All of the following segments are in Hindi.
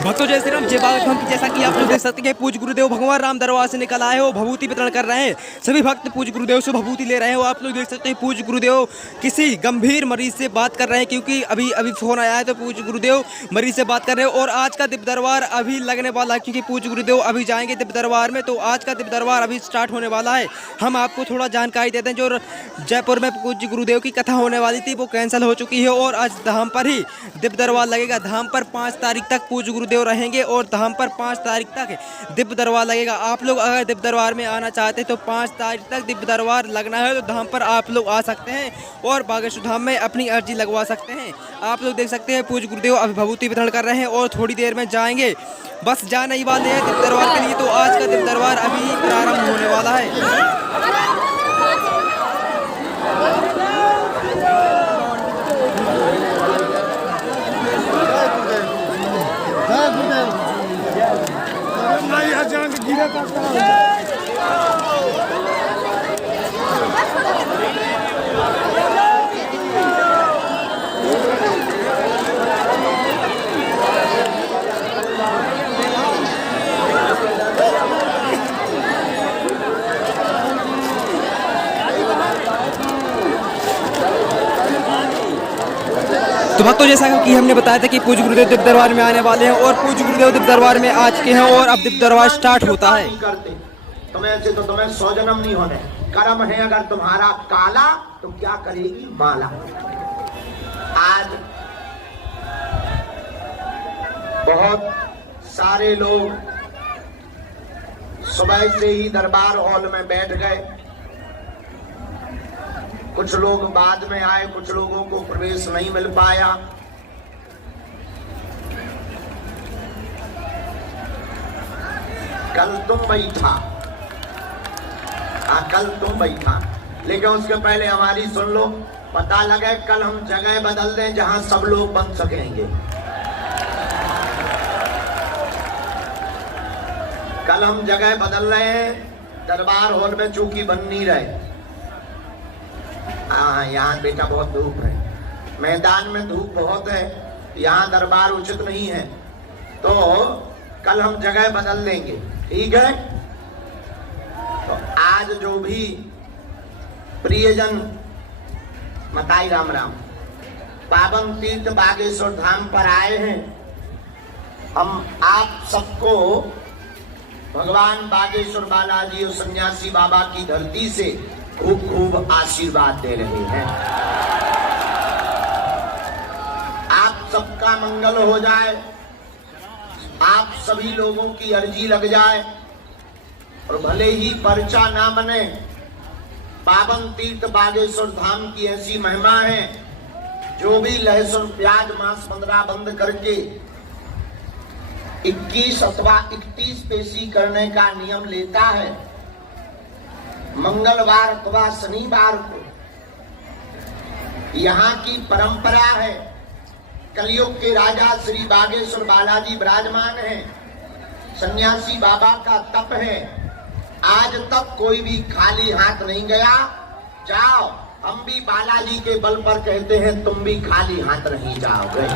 भक्तों जय श्री राम जय बाबा की। जैसा कि आप लोग देख सकते हैं पूज्य गुरुदेव भगवान राम दरबार से निकल आए हो, भभूति वितरण कर रहे हैं। सभी भक्त पूज्य गुरुदेव से भभूति ले रहे हो। आप लोग देख सकते हैं पूज्य गुरुदेव किसी गंभीर मरीज से बात कर रहे हैं, क्योंकि अभी अभी फोन आया है तो पूज्य गुरुदेव मरीज से बात कर रहे हो। और आज का दिव्य दरबार अभी लगने वाला है, क्योंकि पूज्य गुरुदेव अभी जाएंगे दिव्य दरबार में, तो आज का दिव्य दरबार अभी स्टार्ट होने वाला है। हम आपको थोड़ा जानकारी देते हैं। जो जयपुर में पूज्य गुरुदेव की कथा होने वाली थी वो कैंसिल हो चुकी है और आज धाम पर ही दिव्य दरबार लगेगा। धाम पर 5 तारीख तक पूज्य गुरुदेव रहेंगे और धाम पर 5 तारीख तक दिव्य दरबार लगेगा। आप लोग अगर दिव्य दरबार में आना चाहते हैं तो 5 तारीख तक दिव्य दरबार लगना है, तो धाम पर आप लोग आ सकते हैं और बागेश्वर धाम में अपनी अर्जी लगवा सकते हैं। आप लोग देख सकते हैं पूज्य गुरुदेव अभी भभूति वितरण कर रहे हैं और थोड़ी देर में जाएंगे, बस जाने ही वाले हैं दिव्य दरबार के लिए। तो आज का दिव्य दरबार अभी प्रारंभ होने वाला है। तो भक्तों जैसा कि हमने बताया था कि पूज्य गुरुदेव दिव्य दरबार में आने वाले हैं और पूज्य गुरुदेव दिव्य दरबार में आ चुके हैं और अब दिव्य दरबार स्टार्ट होता है। तुम्हें से तो तुम्हें 100 जन्म नहीं होने। कर्म है अगर तुम्हारा काला तो क्या करेगी माला। आज बहुत सारे लोग सुबह से ही दरबार हॉल में बैठ गए। कुछ लोग बाद में आए, कुछ लोगों को प्रवेश नहीं मिल पाया। कल तुम बैठा, कल तुम बैठा, लेकिन उसके पहले हमारी सुन लो। पता लगे कल हम जगह बदल दें जहां सब लोग बन सकेंगे। कल हम जगह बदल रहे हैं, दरबार हॉल में चूंकि बन नहीं रहे। हाँ, यहाँ बेटा बहुत धूप है, मैदान में धूप बहुत है, यहाँ दरबार उचित नहीं है, तो कल हम जगह बदल देंगे, ठीक है। तो आज जो भी प्रियजन मताई राम राम पावन तीर्थ बागेश्वर धाम पर आए हैं, हम आप सबको भगवान बागेश्वर बालाजी और सन्यासी बाबा की धरती से खूब खूब आशीर्वाद दे रहे हैं। आप सबका मंगल हो जाए, आप सभी लोगों की अर्जी लग जाए और भले ही पर्चा ना बने, पावन तीर्थ बागेश्वर धाम की ऐसी महिमा है। जो भी लहसुन प्याज मांस 15 बंद करके 21 अथवा 31 पेशी करने का नियम लेता है, मंगलवार अथवा शनिवार को यहाँ की परंपरा है। कलयुग के राजा श्री बागेश्वर बालाजी विराजमान हैं, सन्यासी बाबा का तप है। आज तक कोई भी खाली हाथ नहीं गया। जाओ, हम भी बालाजी के बल पर कहते हैं, तुम भी खाली हाथ नहीं जाओगे।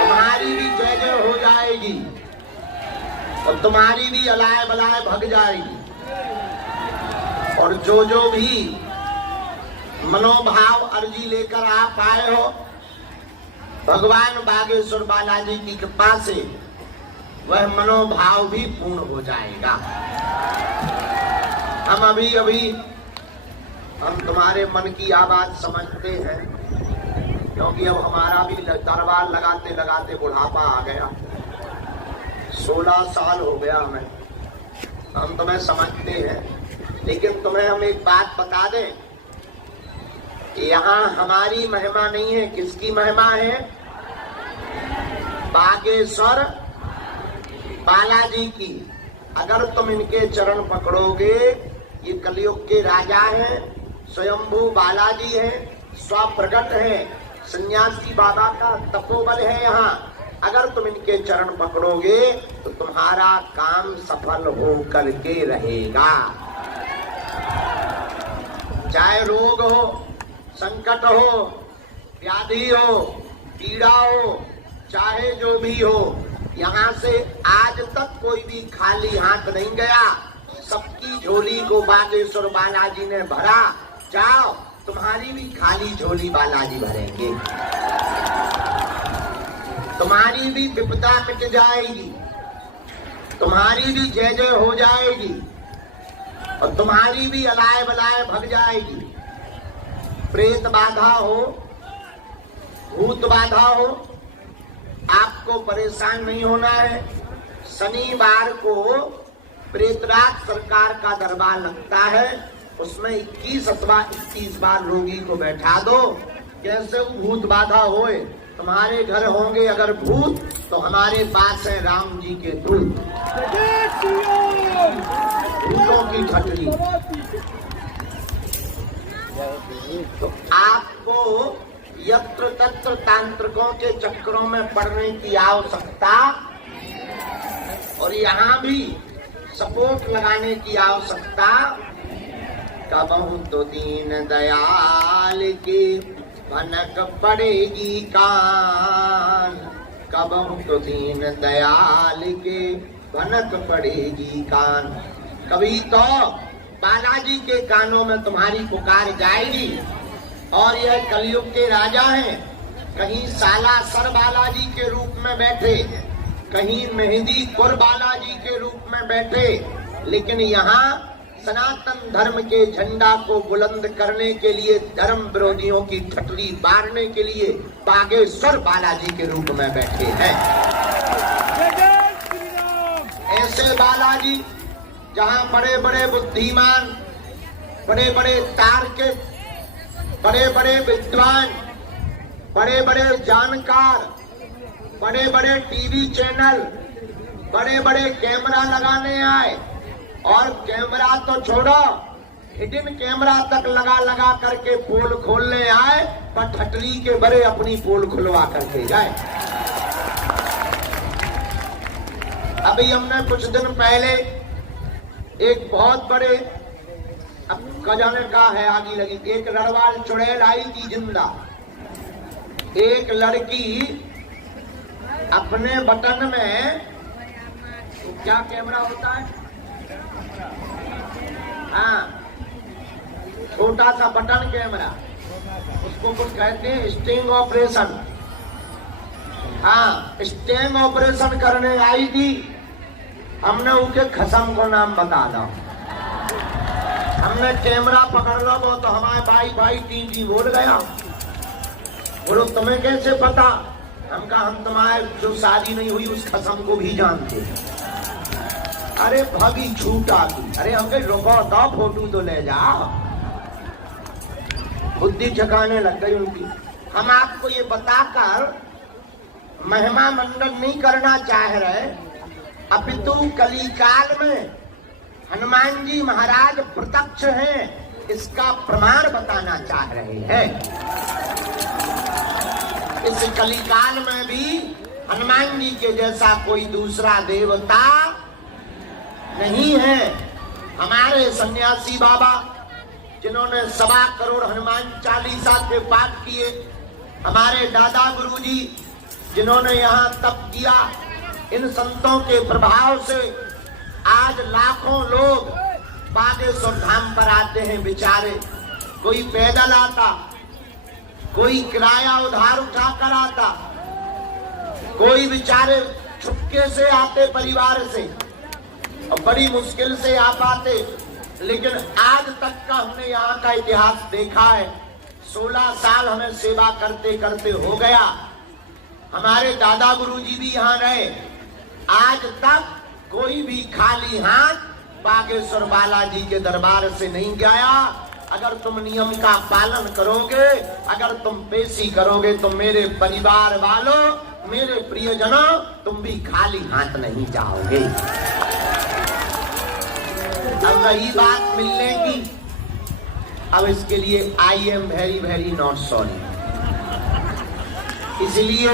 तुम्हारी भी जय जय हो जाएगी और तुम्हारी भी अलाय बलाय भग जाएगी। और जो भी मनोभाव अर्जी लेकर आप आए हो, भगवान बागेश्वर बालाजी की कृपा से वह मनोभाव भी पूर्ण हो जाएगा। हम तुम्हारे मन की आवाज समझते हैं, क्योंकि अब हमारा भी दरबार लगाते लगाते बुढ़ापा आ गया। 16 साल हो गया हमें, हम तुम्हें समझते हैं। लेकिन तुम्हें हम एक बात बता दें, यहाँ हमारी महिमा नहीं है, किसकी महिमा है? बागेश्वर बालाजी की। अगर तुम इनके चरण पकड़ोगे, ये कलयुग के राजा हैं, स्वयंभू बालाजी हैं, स्वप्रगट हैं, सन्यासी बाबा का तपोबल है यहाँ। अगर तुम इनके चरण पकड़ोगे तो तुम्हारा काम सफल हो करके रहेगा। चाहे रोग हो, संकट हो, व्याधि हो, पीड़ा हो, चाहे जो भी हो, यहाँ से आज तक कोई भी खाली हाथ नहीं गया। सबकी झोली को बागेश्वर बालाजी ने भरा। जाओ, तुम्हारी भी खाली झोली बालाजी भरेंगे। तुम्हारी भी विपदा मिट जाएगी, तुम्हारी भी जय जय हो जाएगी और तुम्हारी भी अलाय बलाय भग जाएगी। प्रेत बाधा हो, भूत बाधा हो, आपको परेशान नहीं होना है। शनिवार को प्रेतराज सरकार का दरबार लगता है, उसमें 21 अथवा 21 बार रोगी को बैठा दो। कैसे भूत बाधा होए, तुम्हारे घर होंगे अगर भूत तो हमारे पास है राम जी के दूत, भूतों की खटरी। तो आपको यत्र तत्र तांत्रिकों के चक्रों में पड़ने की आवश्यकता और यहाँ भी सपोर्ट लगाने की आवश्यकता कबहू तो दीन दयाल की भनक पड़ेगी कान, कबहू तो दीन दयाल के भनक पड़ेगी कान। कभी तो बालाजी के कानों में तुम्हारी पुकार जाएगी। और यह कलयुग के राजा हैं, कहीं सालासर बालाजी के रूप में बैठे, कहीं मेहंदी कुर बालाजी के रूप में बैठे, लेकिन यहाँ सनातन धर्म के झंडा को बुलंद करने के लिए, धर्म विरोधियों की ठटरी बारने के लिए बागेश्वर बालाजी के रूप में बैठे हैं। ऐसे बालाजी जहाँ बड़े बड़े बुद्धिमान, बड़े बड़े तार्किक, बड़े बड़े विद्वान, बड़े बड़े जानकार, बड़े बड़े टीवी चैनल, बड़े बड़े कैमरा लगाने आए। और कैमरा तो छोड़ो, हिडन कैमरा तक लगा लगा करके पोल खोलने आए, पर ठटरी के बड़े अपनी पोल खुलवा करके जाए। अभी हमने कुछ दिन पहले एक बहुत बड़े, अब खजाने का है आगे लगी, एक रड़वाल चुड़ैल आई थी जिंदा। एक लड़की अपने बटन में, क्या कैमरा होता है, हाँ, छोटा सा बटन कैमरा, उसको कुछ कहते हैं स्टिंग ऑपरेशन। हाँ, स्टिंग ऑपरेशन करने आई थी। हमने उनके खसम को नाम बता दो, हमने कैमरा पकड़ लो, वो तो हमारे भाई भाई टीवी बोल गया। बोलो तुम्हें कैसे पता? हम कहा हम तुम्हारे जो शादी नहीं हुई उस खसम को भी जानते। अरे भाभी छूटा की, अरे हमके रुको दो फोटो तो ले जाओ। बुद्धि ठिकाने लग गई उनकी। हम आपको ये बताकर महिमा मंडन नहीं करना चाह रहे, अपितु कलिकाल में हनुमान जी महाराज प्रत्यक्ष हैं, इसका प्रमाण बताना चाह रहे हैं। इस कलिकाल में भी हनुमान जी के जैसा कोई दूसरा देवता नहीं है। हमारे सन्यासी बाबा जिन्होंने 1.25 करोड़ हनुमान चालीसा के पाठ किए, हमारे दादा गुरुजी जिन्होंने यहाँ तप किया, इन संतों के प्रभाव से आज लाखों लोग बागेश्वर धाम पर आते हैं। बेचारे कोई पैदल आता, कोई किराया उधार उठा कर आता, कोई बेचारे छुपके से आते परिवार से और बड़ी मुश्किल से आ पाते। लेकिन आज तक का हमने यहाँ का इतिहास देखा है। 16 साल हमें सेवा करते करते हो गया। हमारे दादा गुरुजी भी यहाँ रहे। आज तक कोई भी खाली हाथ बागेश्वर बालाजी के दरबार से नहीं गया। अगर तुम नियम का पालन करोगे, अगर तुम पेशी करोगे तो मेरे परिवार वालों, मेरे प्रियजनों, तुम भी खाली हाथ नहीं जाओगे। अब रही बात मिलने की, अब इसके लिए I am very very not sorry. इसलिए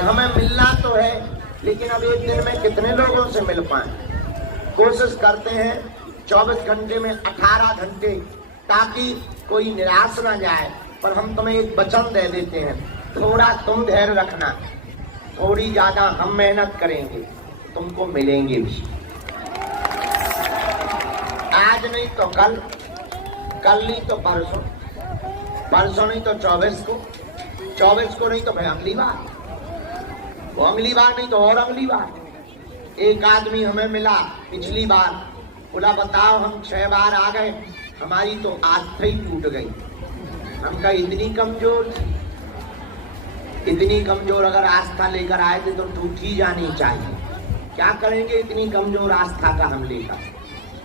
हमें मिलना तो है, लेकिन अब एक दिन में कितने लोगों से मिल पाए। कोशिश करते हैं 24 घंटे में 18 घंटे, ताकि कोई निराश ना जाए। पर हम तुम्हें एक वचन दे देते हैं, थोड़ा तुम धैर्य रखना, थोड़ी ज्यादा हम मेहनत करेंगे, तुमको मिलेंगे भी। आज नहीं तो कल, कल नहीं तो परसों, परसों नहीं तो 24 को, 24 को नहीं तो भाई अगली बार, वो अगली बार नहीं तो और अगली बार। एक आदमी हमें मिला पिछली बार, बोला बताओ हम 6 बार आ गए, हमारी तो आस्था ही टूट गई। हम कहा इतनी कमजोर थी, इतनी कमजोर अगर आस्था लेकर आए थे तो टूट ही जानी चाहिए। क्या करेंगे इतनी कमजोर आस्था का हम लेकर?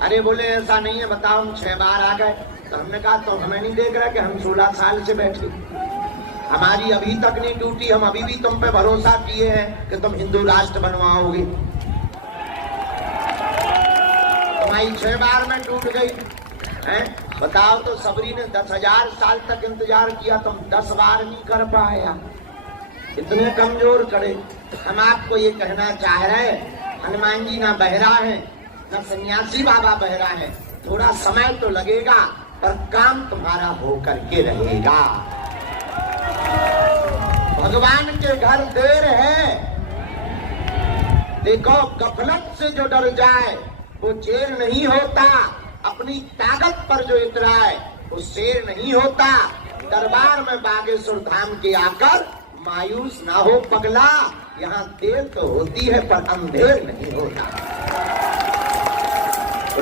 अरे बोले ऐसा नहीं है, बताओ हम 6 बार आ गए। तो हमने कहा तो हमें नहीं देख रहा कि हम 16 साल से बैठे, हमारी अभी तक नहीं टूटी, हम अभी भी तुम पे भरोसा किए हैं कि तुम हिंदू राष्ट्र बनवाओगे। तुम्हारी 6 बार में टूट गई है। बताओ तो सबरी ने 10,000 साल तक इंतजार किया, तुम 10 बार नहीं कर पाया, इतने कमजोर करे। हम आपको ये कहना चाह रहे हैं, हनुमान जी ना बहरा है, ना सन्यासी बाबा बहरा है, थोड़ा समय तो लगेगा पर काम तुम्हारा होकर के रहेगा। भगवान के घर देर है। देखो गफलत से जो डर जाए वो चेर नहीं होता, अपनी ताकत पर जो इतराए वो शेर नहीं होता। दरबार में बागेश्वर धाम के आकर मायूस ना हो पगला, यहाँ देर तो होती है पर अंधेर नहीं होता।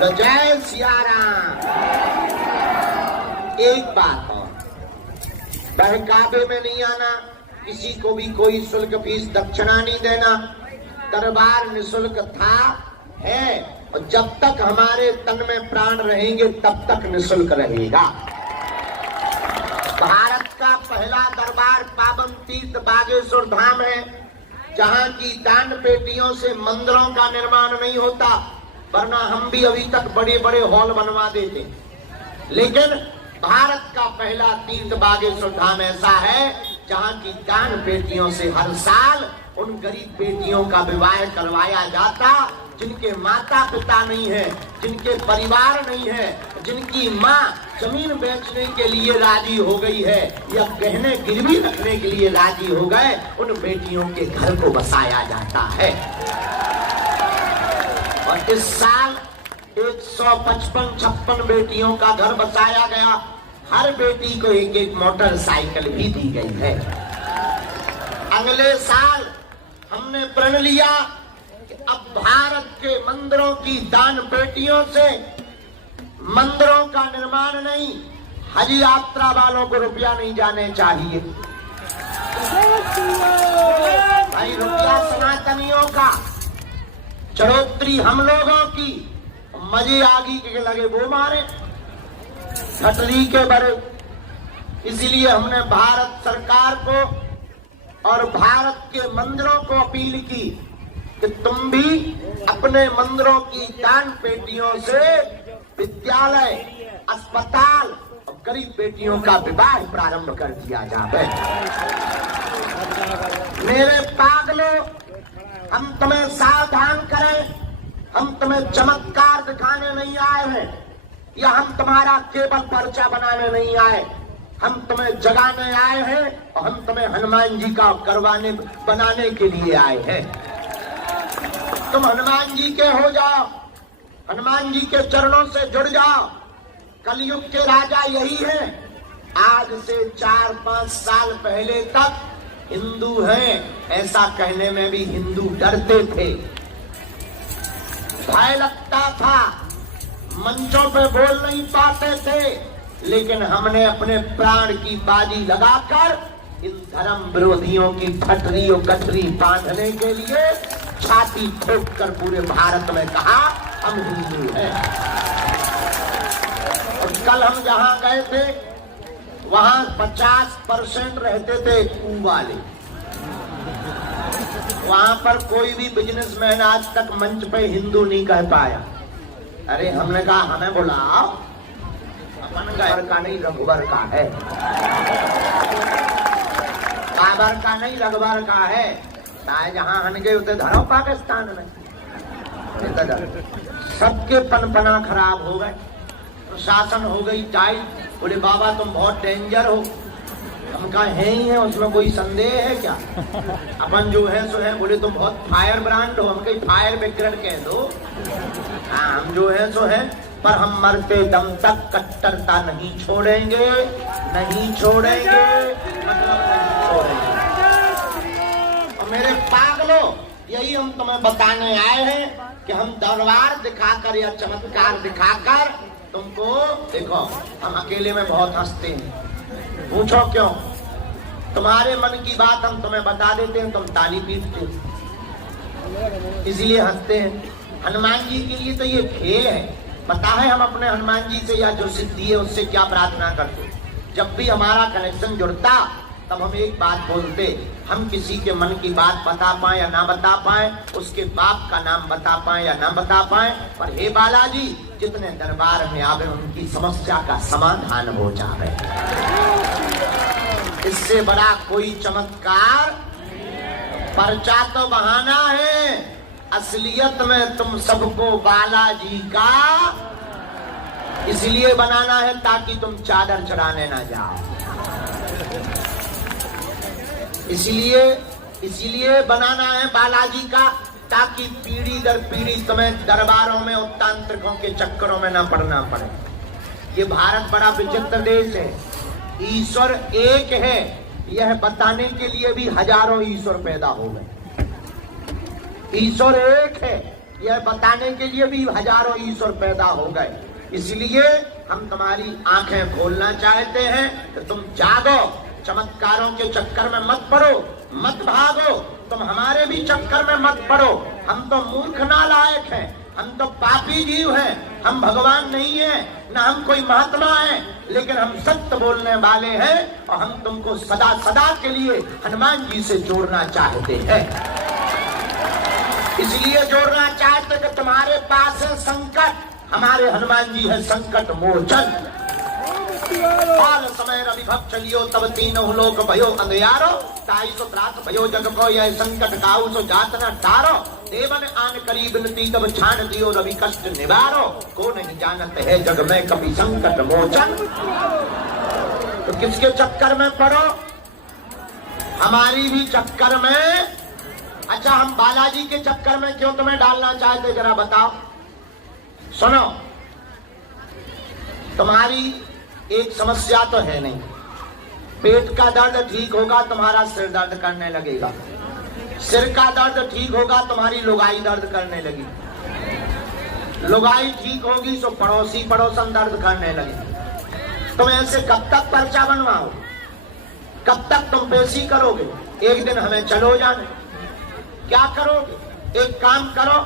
जय सिया राम। एक बात और, बहकावे में नहीं आना, किसी को भी कोई शुल्क फीस दक्षिणा नहीं देना। दरबार निःशुल्क था, है, और जब तक हमारे तन में प्राण रहेंगे तब तक निःशुल्क रहेगा। भारत का पहला दरबार पावन तीर्थ बागेश्वर धाम है, जहाँ की दान पेटियों से मंदिरों का निर्माण नहीं होता, वरना हम भी अभी तक बड़े बड़े हॉल बनवा देते। लेकिन भारत का पहला तीर्थ बागेश्वर धाम ऐसा है जहाँ की दान पेटियों से हर साल उन गरीब बेटियों का विवाह करवाया जाता जिनके माता पिता नहीं है, जिनके परिवार नहीं है, जिनकी माँ जमीन बेचने के लिए राजी हो गई है या गहने गिरवी रखने के लिए राजी हो गए, उन बेटियों के घर को बसाया जाता है। और इस साल 155-56 बेटियों का घर बसाया गया। हर बेटी को एक एक मोटरसाइकिल भी दी गई है। अगले साल हमने प्रण लिया कि अब भारत के मंदिरों की दान पेटियों से मंदिरों का निर्माण नहीं, हज यात्रा वालों को रुपया नहीं जाने चाहिए। भाई रुपया सनातनियों का, चढ़ोतरी हम लोगों की, मजे आगी के लगे वो मारे, छतरी के बड़े। इसलिए हमने भारत सरकार को और भारत के मंदिरों को अपील की कि तुम भी अपने मंदिरों की दान पेटियों से विद्यालय, अस्पताल और गरीब बेटियों का विवाह प्रारंभ कर दिया जाए। मेरे पागलों, हम तुम्हें सावधान करें, हम तुम्हें चमत्कार दिखाने नहीं आए हैं, या हम तुम्हारा केवल पर्चा बनाने नहीं आए, हम तुम्हें जगाने आए हैं और हम तुम्हें हनुमान जी का बनाने के लिए आए हैं। तुम हनुमान जी के हो जाओ, हनुमान जी के चरणों से जुड़ जाओ। कलयुग के राजा यही है। आज से 4-5 साल पहले तक हिंदू हैं ऐसा कहने में भी हिंदू डरते थे, भय लगता था, मंचों पे बोल नहीं पाते थे। लेकिन हमने अपने प्राण की बाजी लगाकर इन धर्म विरोधियों की ठटरी और गठरी बांधने के लिए छाती ठोक कर पूरे भारत में कहा हम हिंदू हैं। और कल हम जहां गए थे वहां 50% रहते थे कू वाले। वहां पर कोई भी बिजनेसमैन आज तक मंच पे हिंदू नहीं कह पाया। अरे हमने कहा हमें बुलाओ, अपन घर का नहीं रघुवर का है, बाबर का नहीं रघुवर का है। चाहे जहां हन गए उसे धरो पाकिस्तान में। सबके पनपना खराब हो गए, प्रशासन हो गई टाइट। बोले बाबा तुम बहुत डेंजर हो, हम कहा है ही है, उसमें कोई संदेह है क्या? अपन जो है सो है। बोले तुम बहुत फायर ब्रांड हो, हम कहीं फायर ब्रिगेड कह दो। हाँ, हम जो है सो है, पर हम मरते दम तक कट्टरता नहीं छोड़ेंगे, नहीं छोड़ेंगे, मतलब नहीं छोड़ेंगे। और मेरे पागलों, यही हम तुम्हें बताने आए हैं कि हम दरबार दिखाकर या चमत्कार दिखाकर तुमको, देखो हम अकेले में बहुत हंसते हैं, पूछो क्यों? तुम्हारे मन की बात हम तुम्हें बता देते हैं, तुम ताली पीटते हो, इसीलिए हंसते हैं। हनुमान जी के लिए तो ये खेल है। पता है हम अपने हनुमान जी से या जो सिद्धि है उससे क्या प्रार्थना करते? जब भी हमारा कनेक्शन जुड़ता तब हम एक बात बोलते, हम किसी के मन की बात बता पाए या ना बता पाए, उसके बाप का नाम बता पाए या ना बता पाए, पर हे बालाजी जितने दरबार में आवे उनकी समस्या का समाधान हो जावे। इससे बड़ा कोई चमत्कार, पर्चा तो बहाना है, असलियत में तुम सबको बालाजी का इसलिए बनाना है ताकि तुम चादर चढ़ाने ना जाओ। इसीलिए बनाना है बालाजी का, ताकि पीढ़ी दर पीढ़ी तुम्हें दरबारों में उत्तांत्रिकों के चक्करों में ना पड़ना पड़े। ये भारत बड़ा विचित्र देश है। ईश्वर एक है, यह बताने के लिए भी हजारों ईश्वर पैदा हो गए। ईश्वर एक है, यह बताने के लिए भी हजारों ईश्वर पैदा हो गए। इसलिए हम तुम्हारी आंखें खोलना चाहते हैं कि तुम जागो, चमत्कारों के चक्कर में मत पड़ो, मत भागो, तुम हमारे भी चक्कर में मत पड़ो। हम तो मूर्ख नालायक हैं, हम तो पापी जीव हैं, हम भगवान नहीं हैं, ना हम कोई महात्मा हैं, लेकिन हम सत्य बोलने वाले हैं और हम तुमको सदा सदा के लिए हनुमान जी से जोड़ना चाहते हैं। इसलिए जोड़ना चाहते कि तुम्हारे पास है संकट, हमारे हनुमान जी है संकट मोचन। काल समय रविभव चलियो तब तीनों लोक भयो अंधियारो, ताई सो त्रास भयो जग को यह संकट काऊ सो जात न टारो, देवन आन करी बिनती तब छान दियो रवि कष्ट निवारो, को नहीं जानत है जग में कभी संकट मोचन। तो किसके चक्कर में पड़ो? हमारी भी चक्कर में। अच्छा, हम बालाजी के चक्कर में क्यों तुम्हें डालना चाहते, जरा बताओ। सुनो, तुम्हारी एक समस्या तो है नहीं, पेट का दर्द ठीक होगा तुम्हारा सिर दर्द करने लगेगा, सिर का दर्द ठीक होगा तुम्हारी लुगाई दर्द करने लगी, लुगाई ठीक होगी तो पड़ोसी पड़ोसन दर्द करने लगे। तुम ऐसे कब तक पर्चा बनवाओ, कब तक तुम पेशी करोगे? एक दिन हमें चलो जाने, क्या करोगे? एक काम करो,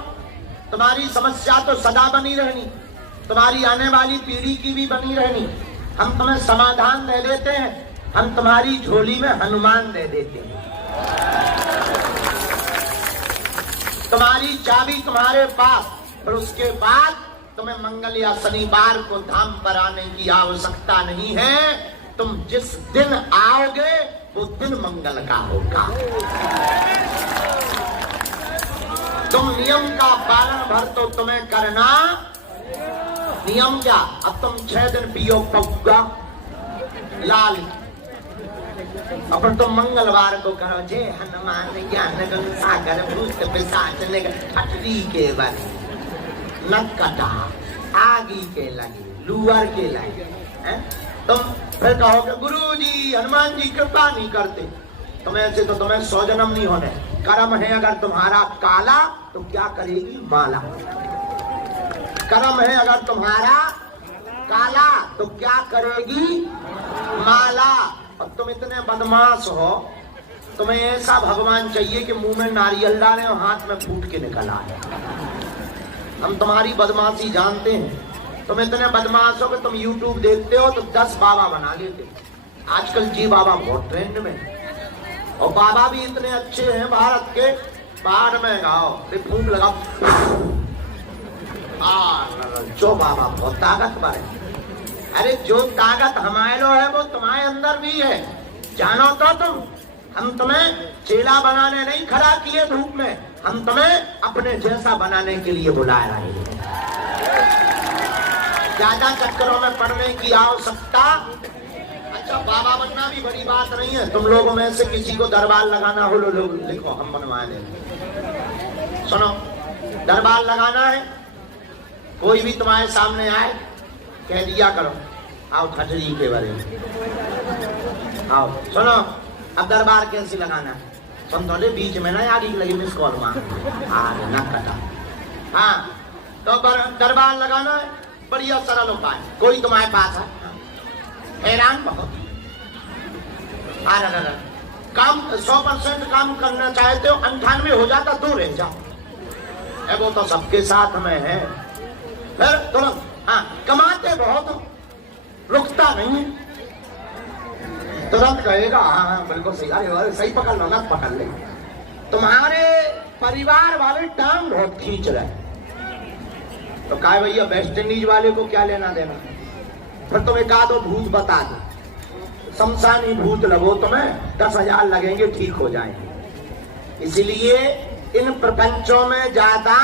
तुम्हारी समस्या तो सदा बनी रहनी, तुम्हारी आने वाली पीढ़ी की भी बनी रहनी। हम तुम्हें समाधान दे देते हैं, हम तुम्हारी झोली में हनुमान दे देते हैं। तुम्हारी चाबी तुम्हारे पास, और उसके बाद तुम्हें मंगल या शनिवार को धाम पर आने की आवश्यकता नहीं है। तुम जिस दिन आओगे वो दिन मंगल का होगा। तुम नियम का पालन भर तो तुम्हें करना, नियम क्या? अब तुम 6 दिन पियो पौगा लाल, अपन तो मंगलवार को करो जय हनुमान ज्ञान गंग सागर भूत पिशाच ठटरी के बने नक कटा आगी के लगे लुअर के लगे। तुम फिर कहोगे गुरुजी हनुमान जी कृपा नहीं करते, तुम्हें से तो तुम्हें 100 जन्म नहीं होने। कर्म है अगर तुम्हारा काला तो क्या करेगी माला, कर्म है अगर तुम्हारा काला तो क्या करेगी माला। और तुम इतने बदमाश हो, तुम्हें ऐसा भगवान चाहिए कि मुंह में नारियल डाले और हाथ में फूट के निकल आए। हम तुम्हारी बदमाशी जानते हैं, तुम इतने बदमाश हो कि तुम YouTube देखते हो तो 10 बाबा बना लेते। आजकल जी बाबा बहुत ट्रेंड में, और बाबा भी इतने अच्छे हैं भारत के, बाहर में गाओ फूंक लगाओ, जो बाबा बहुत ताकतवर है। अरे जो ताकत हमारे लो है वो तुम्हारे अंदर भी है, जानो तो तुम। हम तुम्हें चेला बनाने नहीं खड़ा किए धूप में, हम तुम्हें अपने जैसा बनाने के लिए बुला रहे हैं। ज्यादा चक्करों में पड़ने की आवश्यकता। अच्छा, बाबा बनना भी बड़ी बात नहीं है। तुम लोगों में से किसी को दरबार लगाना हो, लोग लिखो, हम बनवा देंगे। सुनो, दरबार लगाना है, कोई भी तुम्हारे सामने आए, कह दिया करो, आओ खटरी के बारे में आओ। सुनो, अब दरबार कैसे लगाना है सुन, तो बीच में ना यार लगी मिस कॉल ना कटा। हाँ, तो दरबार लगाना है, बढ़िया सरल उपाय। कोई तुम्हारे पास है हैरान बहुत, काम 100% काम करना चाहते हो, 98 हो जाता तो रह जाओ। वो तो सबके साथ में है। फिर तुरंत हाँ, कमाते बहुत, रुकता नहीं, तुरंत कहेगा हाँ बिल्कुल सही। अरे सही पकड़ लो ना, पकड़ ले। तुम्हारे परिवार वाले टांग बहुत खींच रहे, तो कहा भैया वेस्ट इंडीज वाले को क्या लेना देना। फिर तुम्हें कहा दो भूत बता दो, शमशानी भूत लगो, तुम्हें 10,000 लगेंगे, ठीक हो जाएंगे। इसलिए इन प्रपंचों में ज्यादा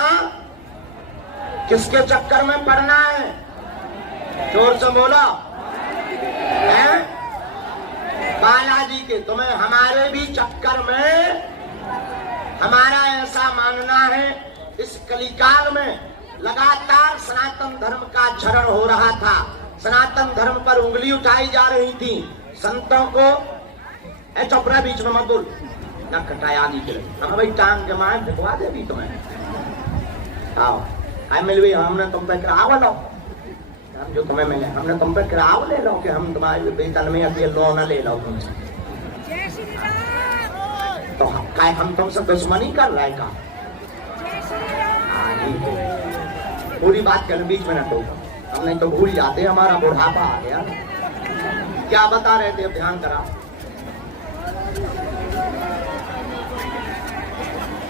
किसके चक्कर में पड़ना है, जोर से बोलो, है बालाजी के। तुम्हें हमारे भी चक्कर में, हमारा ऐसा मानना है, इस कलिकाल में लगातार सनातन धर्म का क्षरण हो रहा था, सनातन धर्म पर उंगली उठाई जा रही थी। संतों को चौपड़ा बीच में मत बोल ना, कटाया आदि के हम भाई टांग जमाए भिजवा दे भी तुम्हें। आओ आई मिल गई, हमने तुम पे कराव लो, जो तुम्हें मिले हमने तुम पे कराव ले लो, कि हम तुम्हारे वेतन में अभी लोन ले लो तुमसे। तो हम तुमसे दुश्मनी कर रहे का, पूरी बात कर बीच में न तो, हम नहीं तो भूल जाते, हमारा बुढ़ापा आ गया। क्या बता रहे थे, ध्यान करा।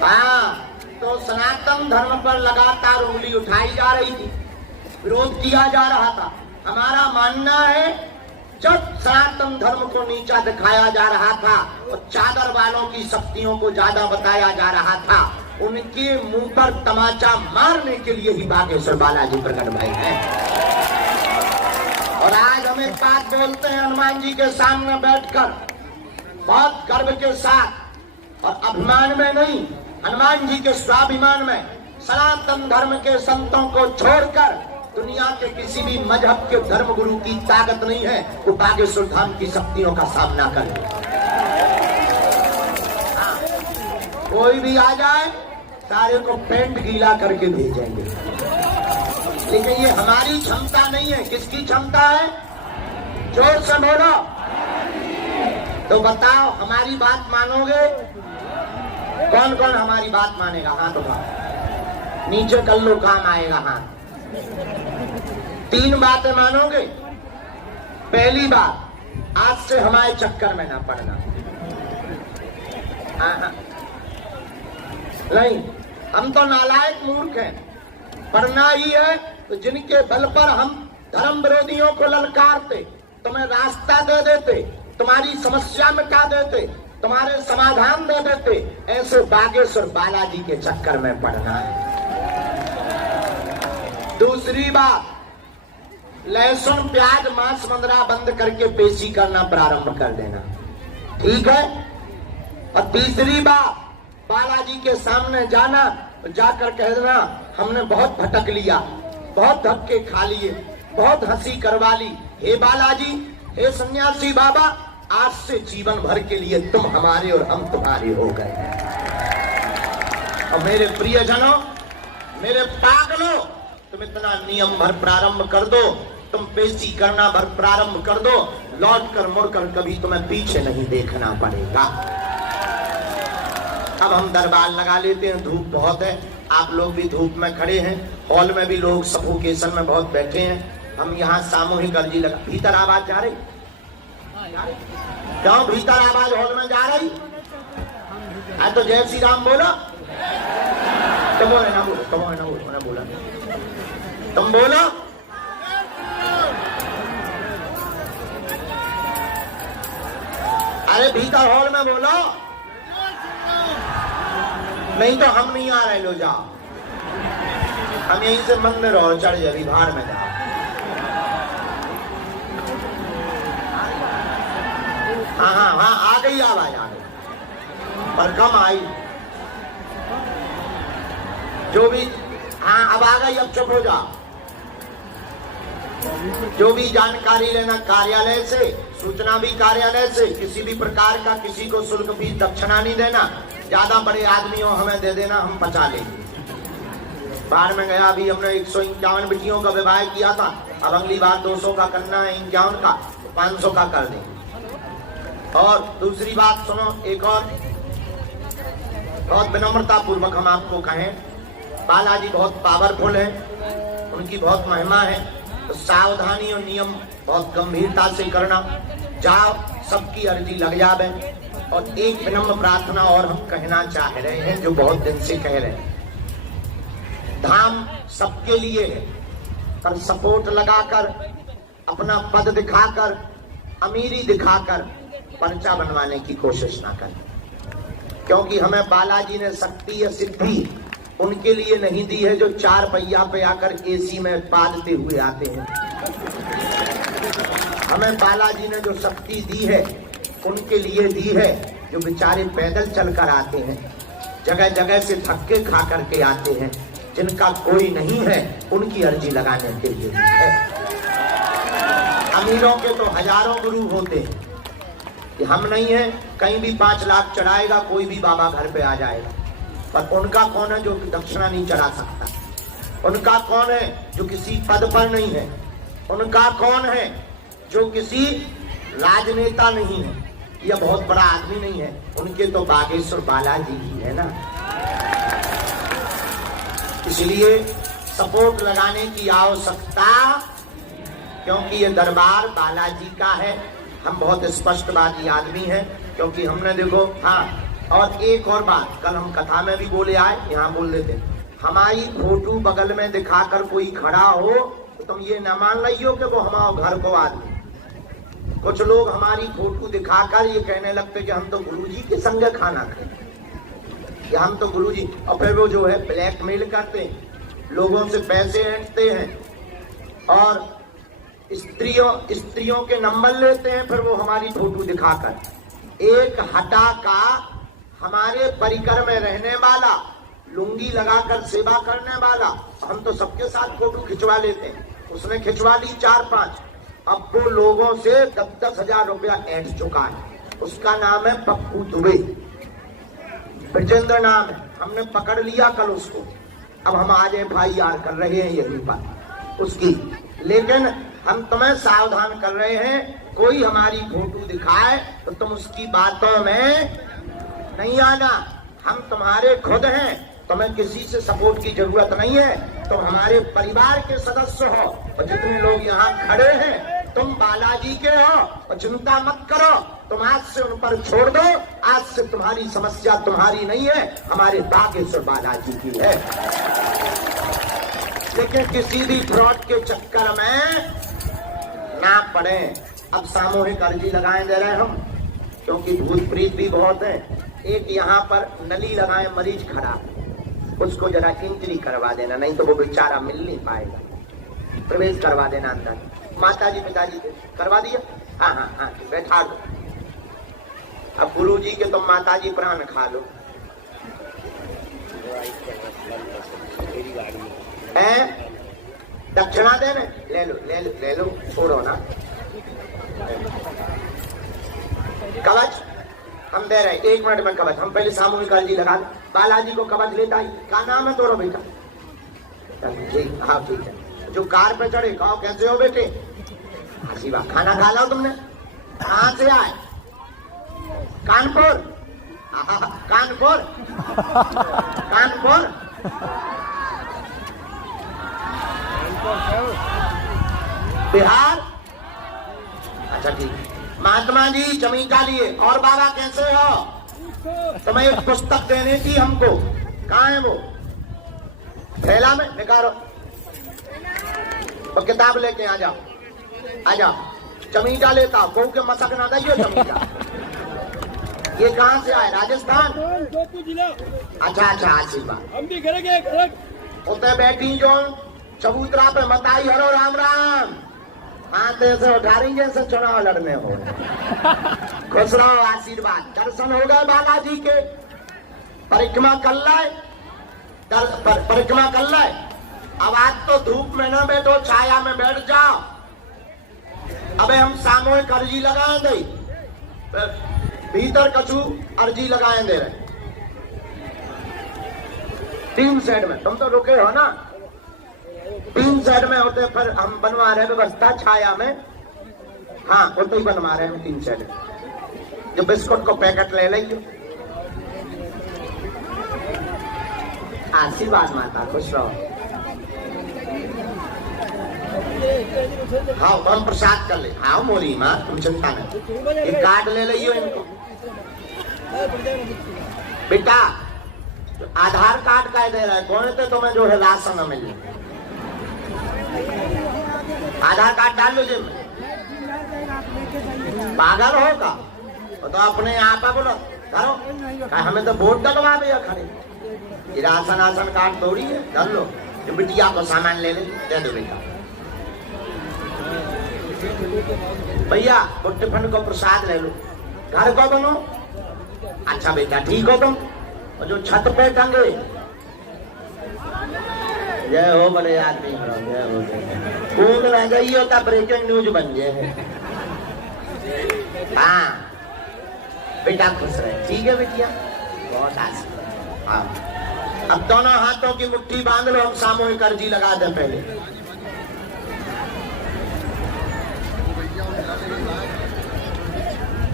हाँ, तो सनातन धर्म पर लगातार उंगली उठाई जा रही थी, विरोध किया जा रहा था। हमारा मानना है, जब सनातन धर्म को नीचा दिखाया जा रहा था और चादर वालों की शक्तियों को ज्यादा बताया जा रहा था, उनके मुंह पर तमाचा मारने के लिए ही बागेश्वर बालाजी प्रकट भए हैं। और आज हम एक बात बोलते हैं हनुमान जी के सामने बैठकर, बहुत गर्व के साथ और अभिमान में नहीं, हनुमान जी के स्वाभिमान में, सनातन धर्म के संतों को छोड़कर दुनिया के किसी भी मजहब के धर्म गुरु की ताकत नहीं है वो बागेश्वर धाम की शक्तियों का सामना कर। कोई भी आ जाए, सारे को पेंट गीला करके भेजेंगे, लेकिन ये हमारी क्षमता नहीं है। किसकी क्षमता है, जोर से बोलो। तो बताओ, हमारी बात मानोगे? कौन कौन हमारी बात मानेगा? हाथ उठाओ, नीचे कर लो, काम आएगा हाथ। 3 बातें मानोगे। पहली बात, आज से हमारे चक्कर में ना पड़ना। नहीं, हम तो नालायक मूर्ख हैं। पढ़ना ही है तो जिनके बल पर हम धर्म विरोधियों को ललकारते, तुम्हें रास्ता दे देते, तुम्हारी समस्या मिटा देते, तुम्हारे समाधान दे देते, ऐसे बागेश्वर बालाजी के चक्कर में पड़ना है। दूसरी बात, लहसुन प्याज मांस मंदरा बंद करके पेशी करना प्रारंभ कर देना, ठीक है। और तीसरी बात, बालाजी के सामने जाना, जाकर कह देना हमने बहुत भटक लिया, बहुत धक्के खा लिए, बहुत हंसी करवा ली, हे बालाजी, हे सन्यासी बाबा, आज से जीवन भर के लिए तुम हमारे और हम तुम्हारे हो गए। और मेरे प्रियजनों, मेरे पागलों, तुम इतना नियम भर प्रारंभ कर दो, तुम पेशी करना भर प्रारंभ कर दो, लौट कर मुड़कर कभी तुम्हें पीछे नहीं देखना पड़ेगा। अब हम दरबार लगा लेते हैं, धूप बहुत है, आप लोग भी धूप में खड़े हैं, हॉल में भी लोग सफोकेशन में बहुत बैठे हैं। हम यहाँ सामूहिक अर्जी लगा, भीतर आवाज जा रही? क्यों भीतर आवाज हॉल में जा रही? तो जय श्री राम बोलो। तुम बोले ना बोलो, तुम ना बोलो, ना बोला तुम बोलो। अरे भीतर हॉल में बोलो, नहीं तो हम नहीं आ रहे, लो जाओ, हम यहीं से मंदिर और चढ़ जाए, बाहर में जाओ। हाँ हाँ हाँ, आ गई आवाज, आ गई पर कम आई। जो भी, हाँ अब आ गई, अब चुप हो जा। जो भी जानकारी लेना कार्यालय से, सूचना भी कार्यालय से, किसी भी प्रकार का किसी को शुल्क भी दक्षिणा नहीं देना। ज्यादा बड़े आदमी हो हमें दे देना, हम पचा लेंगे। बाहर में गया, अभी हमने 151 बेटियों का विवाह किया था, अब अगली बार 200 का करना है, 51 का, 500 का कर देंगे। और दूसरी बात सुनो, एक और बहुत विनम्रता पूर्वक हम आपको कहें, बालाजी बहुत पावरफुल है, उनकी बहुत महिमा है, तो सावधानी और नियम बहुत गंभीरता से करना। जाओ, सबकी अर्जी लग जावे। और एक विनम्र प्रार्थना और हम कहना चाह रहे हैं, जो बहुत दिन से कह रहे हैं, धाम सबके लिए है, पर सपोर्ट लगाकर, अपना पद दिखाकर, अमीरी दिखाकर पर्चा बनवाने की कोशिश ना करें। क्योंकि हमें बालाजी ने शक्ति या सिद्धि उनके लिए नहीं दी है जो 4 पहिया पे आकर एसी में पालते हुए आते हैं। हमें बालाजी ने जो शक्ति दी है उनके लिए दी है जो बेचारे पैदल चलकर आते हैं, जगह जगह से धक्के खा करके आते हैं, जिनका कोई नहीं है, उनकी अर्जी लगाने के लिए है। अमीरों के तो हजारों गुरु होते हैं, हम नहीं है, कहीं भी 5 लाख चढ़ाएगा कोई भी बाबा घर पे आ जाएगा। पर उनका कौन है जो दक्षिणा नहीं चढ़ा सकता? उनका कौन है जो किसी पद पर नहीं है? उनका कौन है जो किसी राजनेता नहीं है या बहुत बड़ा आदमी नहीं है? उनके तो बागेश्वर बालाजी ही है ना। इसलिए सपोर्ट लगाने की आवश्यकता, क्योंकि ये दरबार बालाजी का है। हम बहुत स्पष्टवादी आदमी हैं, क्योंकि हमने देखो, हाँ और एक और बात, कल हम कथा में भी बोले आए, यहाँ बोल लेते, हमारी फोटो बगल में दिखाकर कोई खड़ा हो तो तुम ये न मान लियो कि वो हमारे घर को आदमी। कुछ लोग हमारी फोटो दिखाकर ये कहने लगते कि हम तो गुरुजी के संग खाना खाएं, या हम तो गुरुजी, और फिर वो जो है ब्लैकमेल करते हैं, लोगों से पैसे ऐंठते हैं और स्त्रियों के नंबर लेते हैं, फिर वो हमारी फोटो दिखाकर। एक हटा का हमारे परिकर में रहने वाला, लुंगी लगाकर सेवा करने वाला, हम तो सबके साथ फोटो खिंचवा लेते हैं, उसने खिंचवा ली 4-5, अब वो लोगों से 10-10 हजार रुपया ऐंठ चुका है। उसका नाम है पप्पू दुबे, ब्रजेंद्र नाम है, हमने पकड़ लिया कल उसको। अब हम आज FIR कर रहे हैं यही बात उसकी, लेकिन हम तुम्हें सावधान कर रहे हैं, कोई हमारी फोटो दिखाए तो तुम उसकी बातों में नहीं आना। हम तुम्हारे खुद हैं, तुम्हें किसी से सपोर्ट की जरूरत नहीं है, तुम हमारे परिवार के सदस्य हो, और जितने लोग यहाँ खड़े हैं तुम बालाजी के हो, और चिंता मत करो, तुम आज से उन पर छोड़ दो। आज से तुम्हारी समस्या तुम्हारी नहीं है, हमारे बागेश्वर बालाजी की है। लेकिन किसी भी फ्रॉड के चक्कर में ना पड़े। अब सामूहिक अर्जी लगाए दे रहे हम, क्योंकि भूत प्रीत भी बहुत है। एक यहाँ पर नली लगाए, मरीज खड़ा, उसको जरा एंट्री करवा देना, नहीं तो वो बेचारा मिल नहीं पाएगा, प्रवेश करवा देना अंदर। माताजी पिताजी करवा दिया, हाँ हाँ हाँ बैठा दो। अब गुरु जी के तुम माताजी प्राण खा लो, है दक्षिणा देने, ले लो ले लो ले लो, छोड़ो ना। कवच हम दे रहे, 1 मिनट में कवच, हम पहले सामूहिक अर्जी लगा, बालाजी को कवच लेता ही। क्या नाम है तोरा बेटा? ठीक, हाँ ठीक है। जो कार पे चढ़े, कहो कैसे हो बेटे? हंसी बात, खाना खा लो तुमने? कहाँ से आए? कानपुर? कानपुर कानपुर बिहार? अच्छा ठीक। महात्मा जी चमीका लिए। और बाबा कैसे हो? तुम्हें एक पुस्तक देनी थी हमको, कहाँ है वो? थैला में निकालो, तो किताब लेके आ जाओ, आ जाओ। चमीका लेता हूँ, को के मसक ना दियो चमीका। ये कहाँ से आए? राजस्थान? अच्छा अच्छा, आशीर्वाद। हम भी करेंगे। उतने बैठी जो चबूतरा पे मताई हरो राम राम, हाथ ऐसे उठा रही जैसे चुनाव लड़ने हो। खुश रहो, आशीर्वाद। दर्शन हो गए बालाजी के, परिक्रमा कर लाए, परिक्रमा कर लाए। अब आज तो धूप में न बैठो, छाया में बैठ जाओ। अबे हम सामूहिक अर्जी लगाए दे, भीतर कछु अर्जी लगाए दे रहे 3 साइड में। तुम तो रुके हो ना, 3 साइड में होते, फिर हम बनवा रहे व्यवस्था छाया में। हाँ, वो तो ही बनवा रहे हैं 3 साइड में। जो बिस्कुट को पैकेट ले लीजिए। आशीर्वाद माता, खुश रहो। हाँ, हम प्रसाद कर ले। हाँ मोरी माँ, तुम चिंता नहीं, एक कार्ड ले लियो इनको। बेटा आधार कार्ड का दे रहा है, कौन थे तुम्हें जो है राशन में मिले। आधार कार्ड डाल लो जेब में। पागल हो का तो अपने आप बोलो करो, हमें तो वोट डलवा दिया खड़े। राशन आसन कार्ड थोड़ी है, डाल लो। बिटिया को सामान ले ले, दे दो बेटा। भैया वो टिफिन को प्रसाद ले लो, घर को बनो। अच्छा बेटा ठीक हो तुम। और जो छत पे टंगे, जय हो बड़े आदमी, जय हो। कूद रह गई होता, ब्रेकिंग न्यूज बन जाए। हाँ बेटा खुश रहे, ठीक है बेटिया, बहुत आशीर्वाद। हाँ, अब दोनों हाथों की मुट्ठी बांध लो, हम सामूहिक अर्जी लगा दें पहले।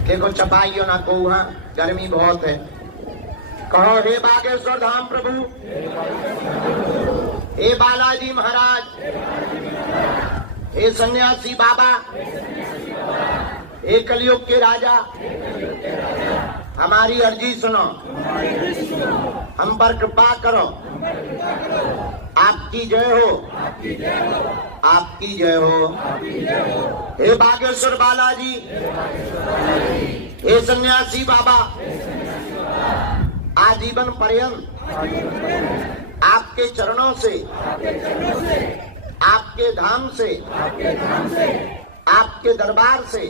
देखो चपाइयो ना को, वहां गर्मी बहुत है। कहो हे बागेश्वर धाम प्रभु, हे बालाजी महाराज, हे सन्यासी बाबा, हे कलयुग के राजा, हमारी अर्जी सुनो, हम पर कृपा करो। आपकी जय हो, आपकी जय हो। हे बागेश्वर बालाजी, हे सन्यासी बाबा, आजीवन पर्यंत आपके चरणों से, आपके धाम से, आपके दरबार से